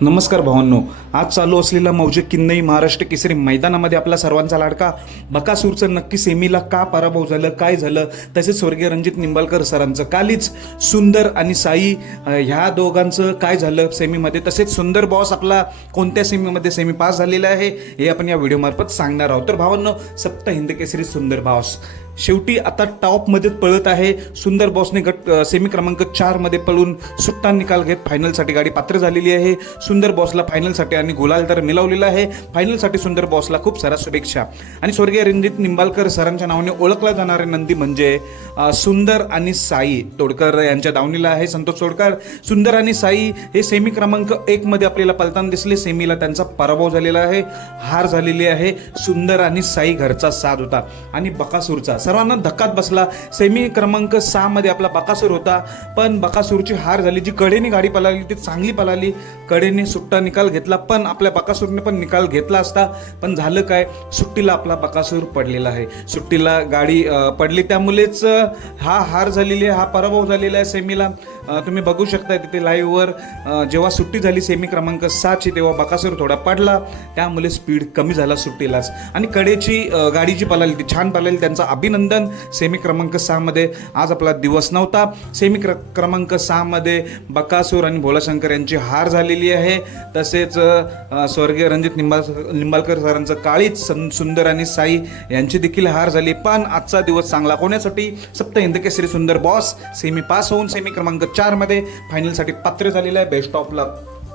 नमस्कार भावांनो, आज चालू असलेला मौजे किन्नई महाराष्ट्र केसरी मैदानामध्ये आपला सर्वांचा लाडका बकासूरचं नक्की सेमीला का पराभव झालं, काय झालं, तसेच स्वर्गीय रणजित निंबाळकर सरांचं कालीच सुंदर आणि साई ह्या दोघांचं काय झालं सेमीमध्ये, तसेच सुंदर बॉस आपला कोणत्या सेमीमध्ये सेमी पास झालेला आहे हे आपण या व्हिडिओमार्फत सांगणार आहोत. तर भावांनो, सप्त हिंद केसरी सुंदर बॉस शेवटी आता टॉपमध्ये पळत आहे. सुंदर बॉसने सेमी क्रमांक 4 मध्ये पळून सुट्टा निकाल घेत फायनलसाठी गाडी पात्र झालेली आहे. सुंदर बॉसला फायनलसाठी आणि गुलाल तर मिळवलेला आहे. फायनलसाठी सुंदर बॉसला खूप साऱ्या शुभेच्छा. आणि स्वर्गीय रणजित निंबाळकर सरांच्या नावाने ओळखला जाणारे नंदी म्हणजे सुंदर आणि साई तोडकर यांच्या दावणीला आहे. संतोष तोडकर. सुंदर आणि साई हे सेमी क्रमांक 1 मध्ये आपल्याला पळताना दिसले. सेमीला त्यांचा पराभव झालेला आहे, हार झालेली आहे. सुंदर आणि साई घरचा साथ होता आणि बकासूरचा सर्वांना धक्काच बसला. सेमी क्रमांक 6 मध्ये आपला बकासूर होता, पण बकासूरची हार झाली. जी कडेने गाडी पळाली ती चांगली पळाली, कडेने सुट्टा निकाल घेतला, पण आपल्या बकासूरने पण निकाल घेतला असता. पण झालं काय, सुट्टीला आपला बकासूर पडलेला आहे. सुट्टीला गाडी पडली, त्यामुळेच हा हार झालेली आहे, हा पराभव झालेला आहे सेमीला. तुम्ही बघू शकता तिथे लाईव्हवर जेव्हा सुट्टी झाली सेमी क्रमांक 6ची तेव्हा बकासूर थोडा पडला, त्यामुळे स्पीड कमी झाला सुट्टीलाच. आणि कडेची गाडी जी पळाली ती छान पळाली, त्यांचं अभिनंदन. सेमी क्रमांक 6 मध्ये आज आपला दिवस नव्हता. सेमी क्रमांक 6 मध्ये बकासूर आणि भोलाशंकर यांची हार झालेली आहे. तसेच स्वर्गीय रणजित निंबाळकर सरांचं काळीच सुंदर आणि साई यांची देखील हार झाली. पण आजचा दिवस चांगला होण्यासाठी सप्त हिंद केसरी सुंदर बॉस सेमी पास होऊन सेमी क्रमांक 4 मध्ये फायनलसाठी पात्र झालेला आहे. Best of luck.